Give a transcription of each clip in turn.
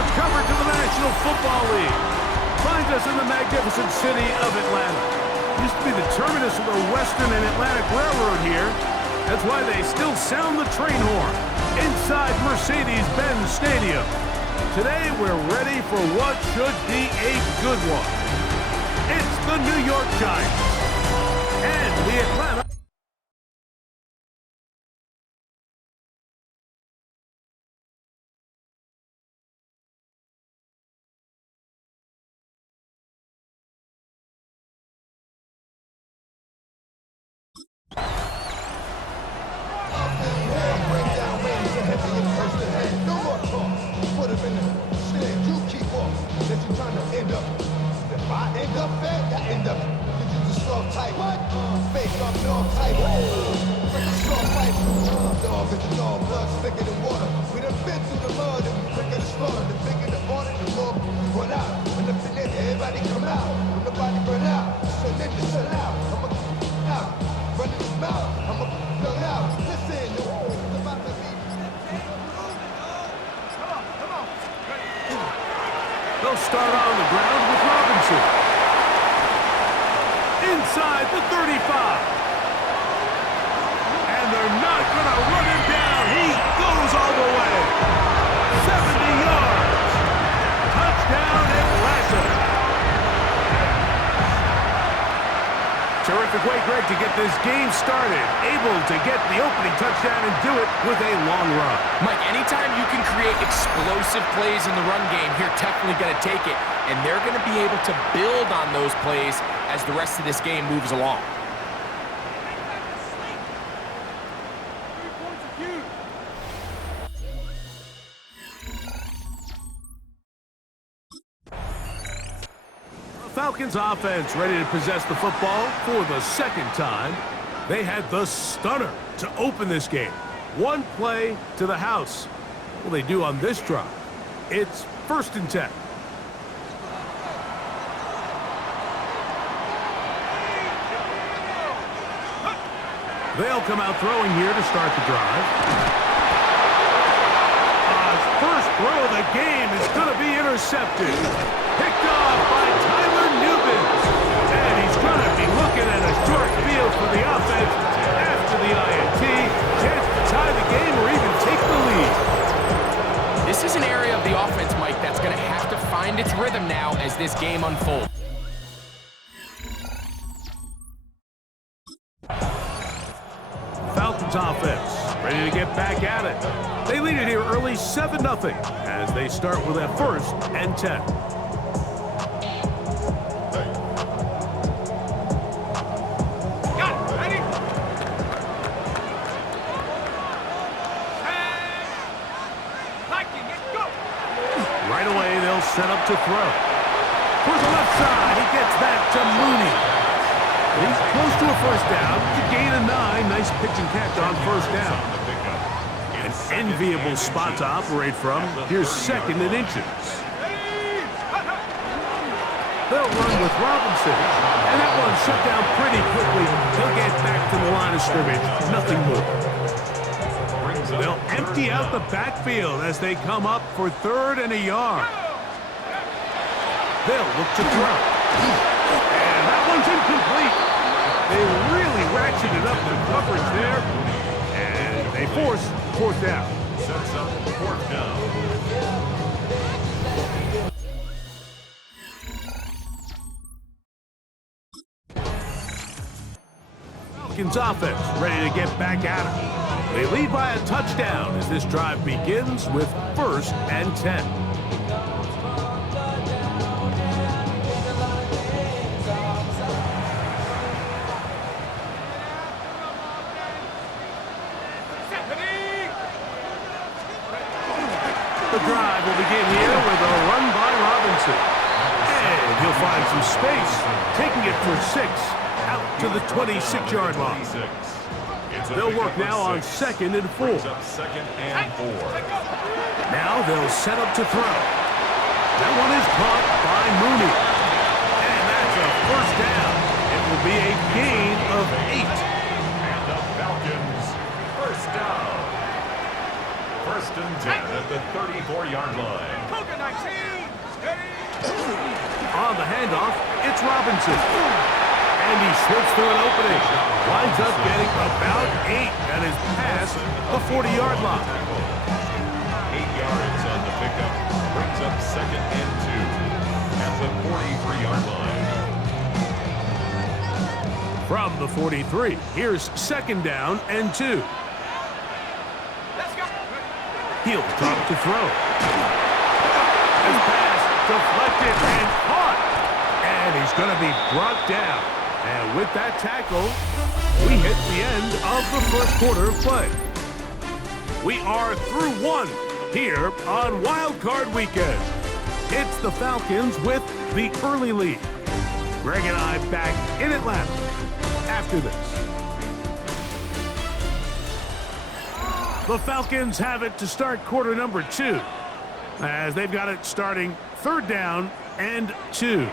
sports coverage of the National Football League. Finds us in the magnificent city of Atlanta. Used to be the terminus of the Western and Atlantic Railroad here. That's why they still sound the train horn inside Mercedes-Benz Stadium. Today, we're ready for what should be a good one. It's the New York Giants and the Atlanta. They'll start on the ground with Robinson. Inside the 35. And they're not going to run him down. He goes all the way. 70 yards. Touchdown Atlanta. Terrific way, Greg, to get this game started. Able to get the opening touchdown and do it with a long run. Mike, anytime you can create explosive plays in the run game, you're definitely going to take it. And they're going to be able to build on those plays as the rest of this game moves along. Falcons offense ready to possess the football for the second time. They had the stunner to open this game. One play to the house. What will they do on this drive? It's 1st and 10. They'll come out throwing here to start the drive. First throw of the game is going to be intercepted. Picked off by Tyler Newman. And he's going to be looking at a short field for the offense after the INT. Chance to tie the game or even take the lead. This is an area of the offense, Mike, that's going to have to find its rhythm now as this game unfolds. Falcons offense ready to get back at it. They lead it here early 7-0 as they start with a 1st and 10. Got it. Ready? Go. Right away, they'll set up to throw. For the left side, he gets that to Mooney. He's close to a 1st down. To gain a 9. Nice pitch and catch on 1st down. An enviable spot to operate from. Here's 2nd and inches. They'll run with Robinson. And that one shut down pretty quickly. He'll get back to the line of scrimmage. Nothing more. They'll empty out the backfield as they come up for 3rd and a yard. They'll look to throw. And that one's incomplete. They really ratcheted up the coverage there. And they force 4th down. Sets up 4th down. Falcons offense ready to get back at it. They lead by a touchdown as this drive begins with 1st and 10. The drive will begin here with a run by Robinson. And he'll find some space, taking it for 6 out to the 26-yard line. They'll work now on 2nd and 4. Now they'll set up to throw. That one is caught by Mooney. And that's a 1st down. It will be a gain of 8. And the Falcons, 1st down. 1st and 10 at the 34-yard line. On the handoff, it's Robinson. And he slips through an opening. Winds up getting about 8 at his pass, the 40-yard line. 8 yards on the pickup. Brings up 2nd and 2 at the 43-yard line. From the 43, here's 2nd down and 2. Let's go. He'll drop to throw. His pass deflected and caught. And he's going to be brought down. And with that tackle, we hit the end of the first quarter of play. We are through one here on Wild Card Weekend. It's the Falcons with the early lead. Greg and I back in Atlanta after this. The Falcons have it to start quarter number 2, as they've got it starting 3rd down and 2.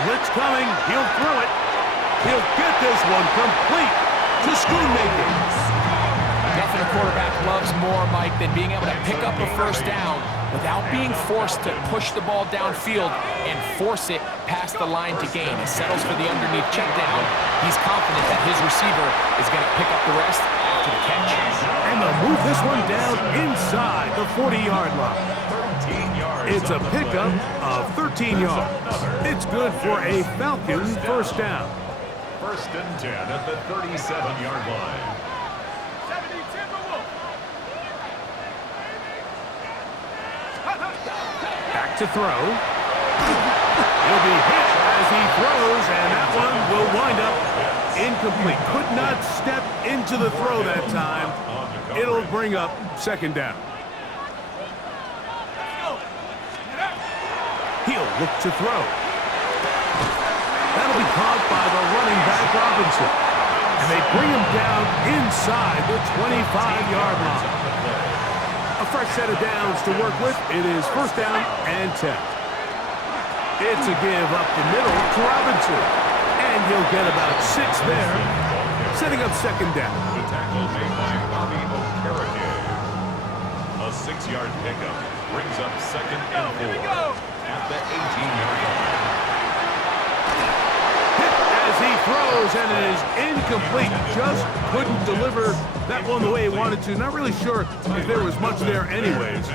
Blitz coming. He'll throw it. He'll get this one complete to Schoonmaker. Nothing a quarterback loves more, Mike, than being able to pick up a first down without being forced to push the ball downfield and force it past the line to gain. He settles for the underneath check down. He's confident that his receiver is going to pick up the rest after the catch. And they'll move this one down inside the 40-yard line. 13 yards. It's a pickup of 13 yards. It's good for a Falcons first down. 1st and 10 at the 37-yard line. Back to throw. He'll be hit as he throws, and that one will wind up incomplete. Could not step into the throw that time. It'll bring up 2nd down. He'll look to throw. That'll be caught by the running back Robinson. And they bring him down inside the 25-yard line. A fresh set of downs to work with. It is 1st down and 10. It's a give up the middle to Robinson. And he'll get about 6 there, setting up 2nd down. The tackle made by Bobby Okereke. A 6-yard pickup brings up 2nd and 4 at the 18-yard line. Hit as he throws, and it is incomplete. Just couldn't deliver that one the way he wanted to. Not really sure if there was much there anyways.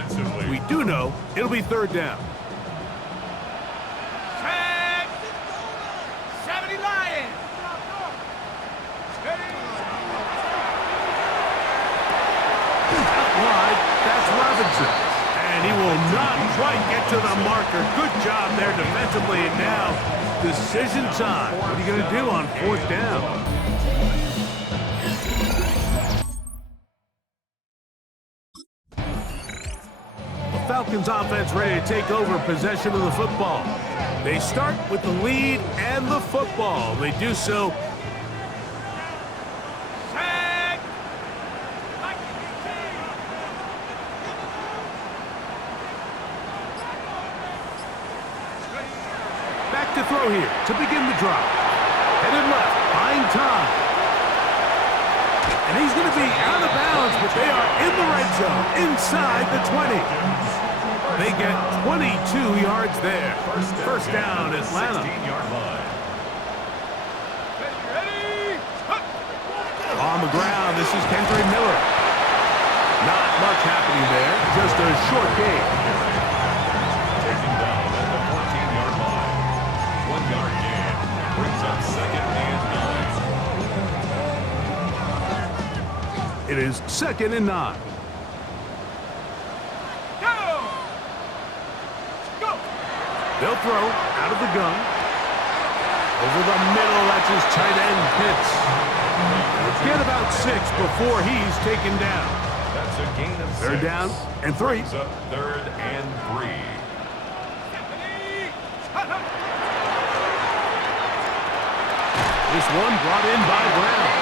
We do know it'll be 3rd down. 70 Lions. Out wide, that's Robinson. And he will not quite get to the marker. Good job there defensively. And now, decision time. What are you going to do on 4th down? The Falcons offense ready to take over possession of the football. They start with the lead and the football. They do so. Back to throw here to begin the drive. Headed left, buying time. And he's going to be out of bounds, but they are in the red zone, inside the 20. They get 22 yards there. First down, Atlanta. 16-yard line. On the ground, this is Kendry Miller. Not much happening there, just a short gain. Taken down at the 14-yard line. 1-yard gain brings up 2nd and 9. It is 2nd and 9. They'll throw out of the gun. Over the middle, that's his tight end, Pitts. He'll get about 6 before he's taken down. That's a gain of 6. 3rd down and 3. Brings up 3rd and 3. This one brought in by Brown.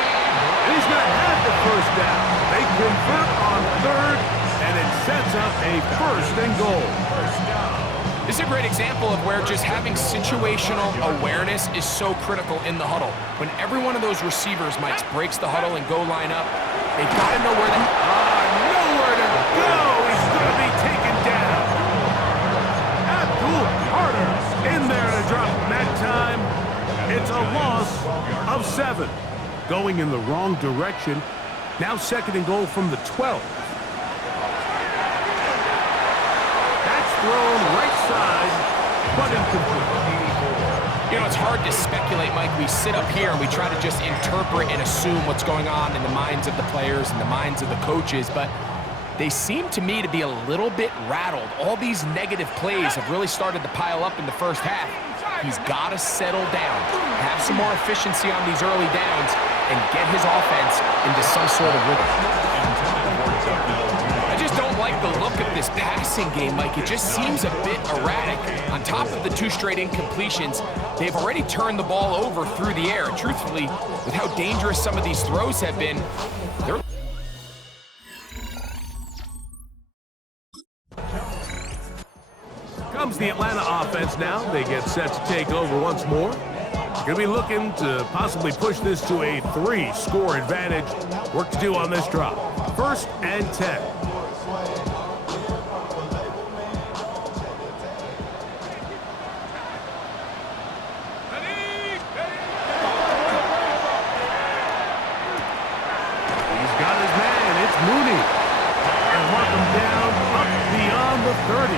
And he's going to have the first down. They convert on 3rd, and it sets up a 1st and goal. First down. This is a great example of where just having situational awareness is so critical in the huddle. When every one of those receivers, Mike, breaks the huddle and go line up, they've got to know where they... nowhere to go. He's going to be taken down. Abdul Carter in there to drop him that time. It's a loss of 7. Going in the wrong direction. Now 2nd and goal from the 12. That's thrown right side, but incomplete. You know, it's hard to speculate, Mike. We sit up here and we try to just interpret and assume what's going on in the minds of the players and the minds of the coaches, but they seem to me to be a little bit rattled. All these negative plays have really started to pile up in the first half. He's got to settle down, have some more efficiency on these early downs, and get his offense into some sort of rhythm. I just don't like the look of this passing game, Mike. It just seems a bit erratic. On top of the 2 straight incompletions, they've already turned the ball over through the air. Truthfully, with how dangerous some of these throws have been, they're... Comes the Atlanta offense now. They get set to take over once more. Going to be looking to possibly push this to a 3-score advantage. Work to do on this drop. 1st and 10. He's got his man. It's Mooney. And mark him down up beyond the 30.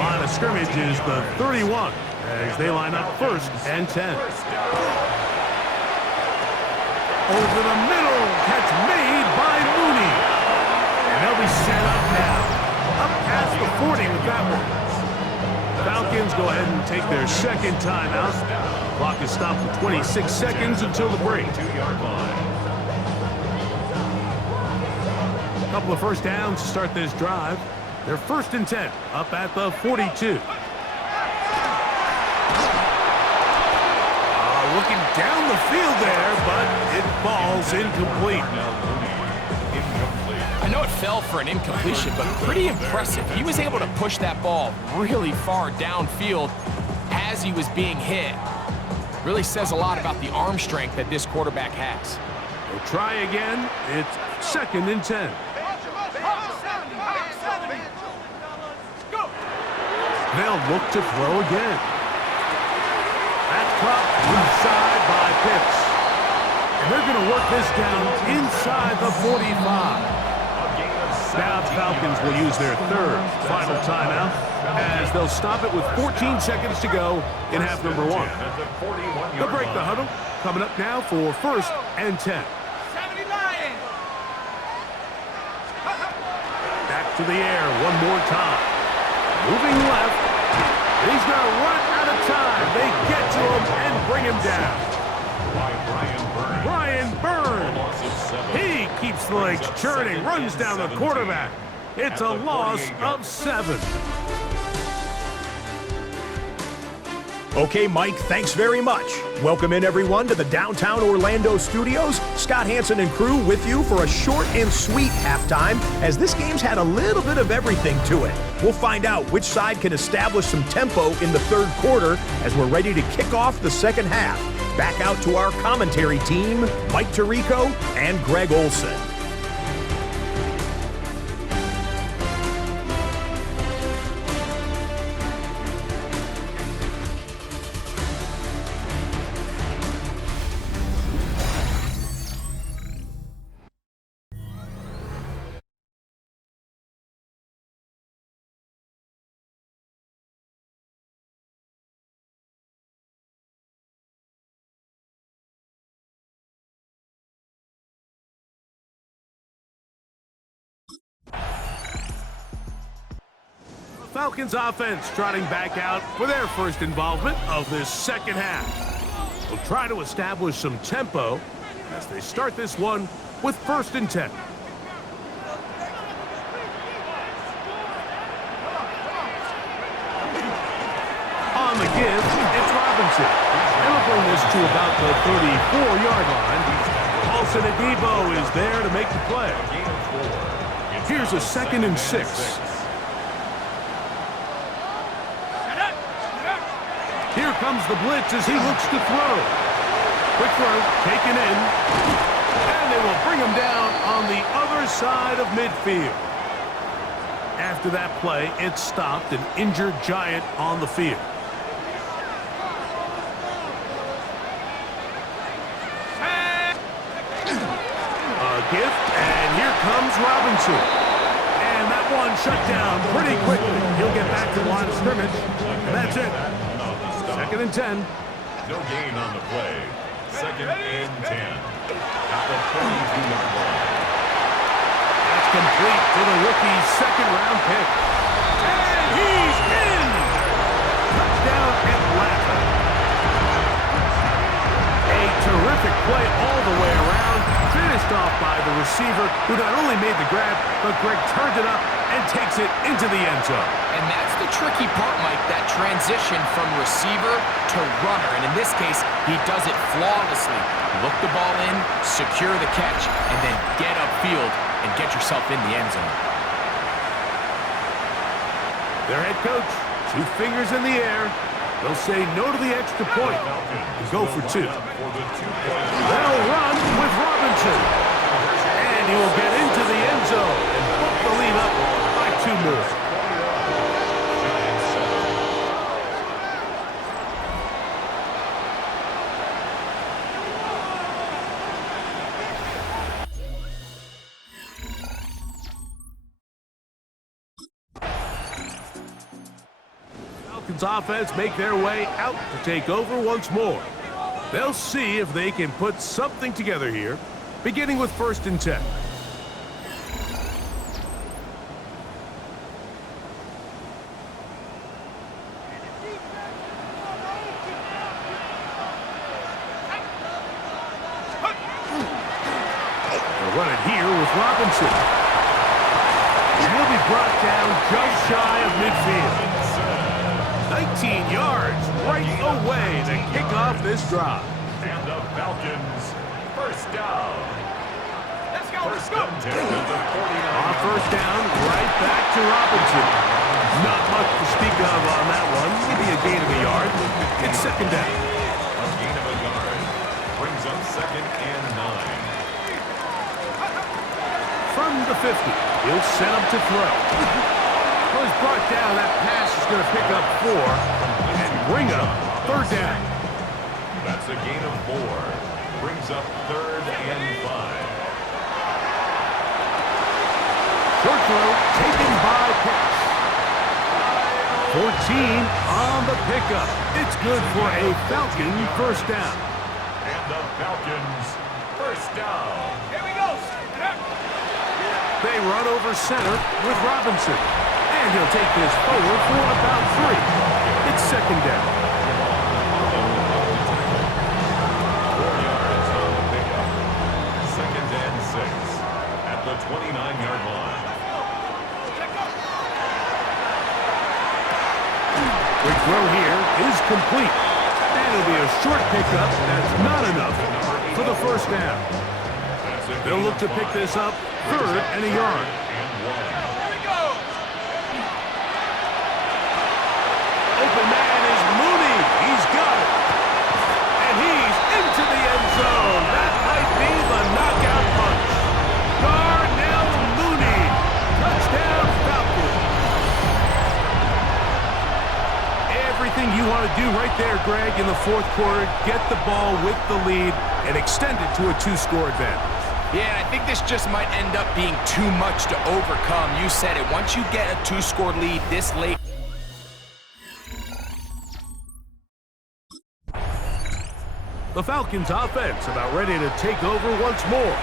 Line of scrimmage is the 31. As they line up 1st and 10. Over the middle, catch made by Mooney. And they'll be set up now. Up past the 40 with that one. Falcons go ahead and take their 2nd timeout. Clock is stopped for 26 seconds until the break. 2-yard line. A couple of first downs to start this drive. They're 1st and 10, up at the 42. Looking down the field there, but it falls incomplete. I know it fell for an incompletion, but pretty impressive. He was able to push that ball really far downfield as he was being hit. Really says a lot about the arm strength that this quarterback has. We'll try again. It's 2nd and 10. They'll look to throw again. That's caught inside by Pitts. And they're going to work this down inside the 45. Now the Falcons will use their 3rd final timeout as they'll stop it with 14 seconds to go in half number 1. They'll break the huddle. Coming up now for 1st and 10. Back to the air one more time. Moving left. He's going to run out of time. They get to him and bring him down. Brian Burns. He keeps the legs churning, runs down the quarterback. It's a loss of 7. Okay, Mike, thanks very much. Welcome in, everyone, to the downtown Orlando studios. Scott Hansen and crew with you for a short and sweet halftime, as this game's had a little bit of everything to it. We'll find out which side can establish some tempo in the 3rd quarter as we're ready to kick off the 2nd half. Back out to our commentary team, Mike Tirico and Greg Olson. Falcons offense trotting back out for their 1st involvement of this 2nd half. They'll try to establish some tempo as they start this one with 1st and 10. On the give, it's Robinson. They'll bring this to about the 34-yard line. Paulson Adebo is there to make the play. Here's a 2nd and 6. comes the blitz as he looks to throw. Quick throw, taken in. And they will bring him down on the other side of midfield. After that play, it stopped an injured Giant on the field. A gift, and here comes Robinson. And that one shut down pretty quickly. He'll get back to the line of scrimmage, and that's it. Second and 10. No gain on the play. Second and 10. At the 42-yard line. That's complete to the rookie's second-round pick. And he's in! Touchdown, Atlanta. A terrific play all the way around. Finished off by the receiver, who not only made the grab, but Greg turned it up and takes it into the end zone. And that's the tricky part, Mike, that transition from receiver to runner. And in this case, he does it flawlessly. Look the ball in, secure the catch, and then get upfield and get yourself in the end zone. Their head coach, 2 fingers in the air. They'll say no to the extra point and go for 2. They'll run with Robinson. And he will get into the end zone and put the lead up by 2 more. Falcons offense make their way out to take over once more. They'll see if they can put something together here, beginning with 1st and 10. They'll run it here with Robinson. And he'll be brought down just shy of midfield. 19 yards right away to kick off this drive. And the Falcons, first down. Let's go, first and 10 at the 49. On 1st down, right back to Robinson. Not much to speak of on that one. Maybe a gain of a yard. It's 2nd down. A gain of a yard brings up 2nd and 9. From the 50, he'll set up to throw. Well, he's brought down. That pass is going to pick up 4 and bring up 3rd down. That's a gain of 4. Brings up 3rd and 5. Short throw taken by Pitch. 14 on the pickup. It's good for a Falcon 1st down. And the Falcons, first down. Here we go. They run over center with Robinson. And he'll take this forward for about 3. It's 2nd down. 4 yards on the pickup. 2nd and 6 at the 29-yard line. Quick throw here is complete. And it'll be a short pickup. That's not enough for the 1st down. They'll look to pick this up 3rd and a yard. Open man is Mooney. He's got it. And he's into the end zone. That might be the knockout punch. Darnell Mooney. Touchdown Falcons. Everything you want to do right there, Greg, in the 4th quarter. Get the ball with the lead and extend it to a 2-score advantage. Yeah, I think this just might end up being too much to overcome. You said it. Once you get a 2-score lead this late. The Falcons offense about ready to take over once more.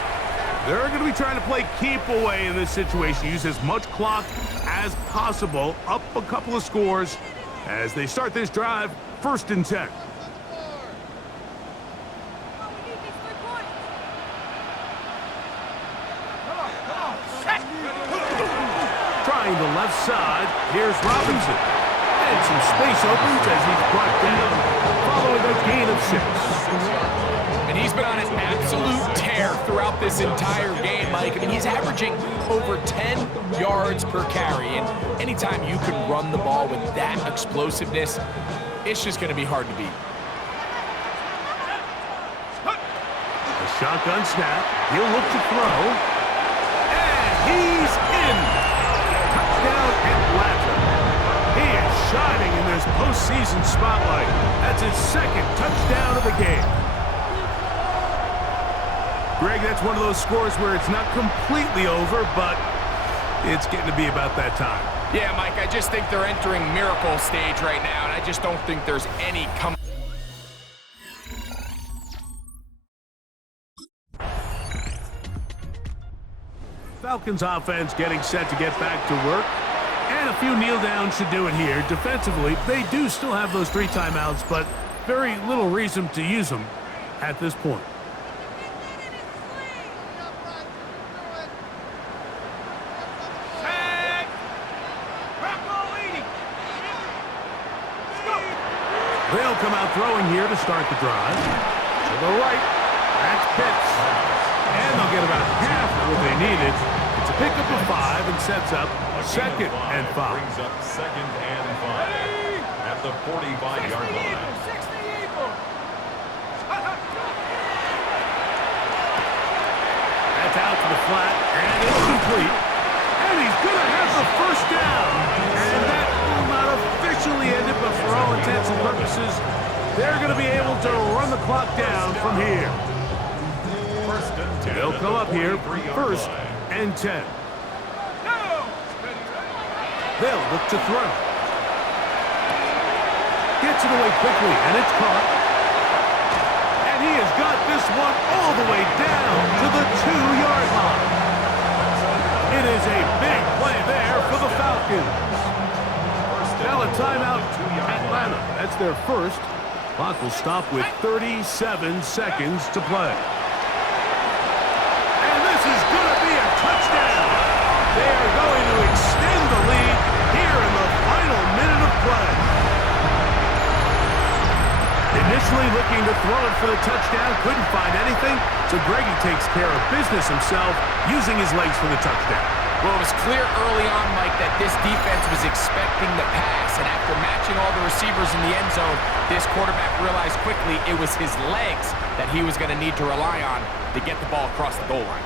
They're going to be trying to play keep away in this situation. Use as much clock as possible. Up a couple of scores as they start this drive. 1st and 10. Trying the left side. Here's Robinson. And some space opens as he's brought down following a gain of 6. And he's been on an absolute tear throughout this entire game, Mike. I mean, he's averaging over 10 yards per carry. And anytime you can run the ball with that explosiveness, it's just going to be hard to beat. A shotgun snap. He'll look to throw. And he's in. Touchdown, Atlanta. He is shining in this postseason spotlight. That's his second touchdown of the game. Greg, that's one of those scores where it's not completely over, but it's getting to be about that time. Yeah, Mike, I just think they're entering miracle stage right now, and I just don't think there's any coming. Falcons offense getting set to get back to work. And a few kneel downs should do it here. Defensively, they do still have those 3 timeouts, but very little reason to use them at this point. They'll come out throwing here to start the drive. To the right. That's Pitts. And they'll get about half of what they needed. It's a pickup of 5 and sets up second and 5. Brings up second and 5 at the 45-yard line. That's out to the flat, and it's complete. And he's going to have the first down. And that will not officially end it, but for all intents and purposes, they're going to be able to run the clock down from here. They'll come up here, first and 10. They'll look to throw. Gets it away quickly, and it's caught. And he has got this one all the way down to the 2-yard line. It is a big play there for the Falcons. Now a timeout, Atlanta. That's their first. Clock will stop with 37 seconds to play. And this is going to be a touchdown. They are going to extend the lead here in the final minute of play. Initially looking to throw it for the touchdown, couldn't find anything, so Greggy takes care of business himself using his legs for the touchdown. Well, it was clear early on, Mike, that this defense was expecting the pass, and after matching all the receivers in the end zone, this quarterback realized quickly it was his legs that he was going to need to rely on to get the ball across the goal line.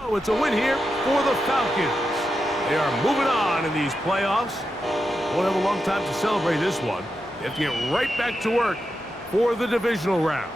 Oh, it's a win here for the Falcons. They are moving on in these playoffs. Won't have a long time to celebrate this one. They have to get right back to work for the divisional round.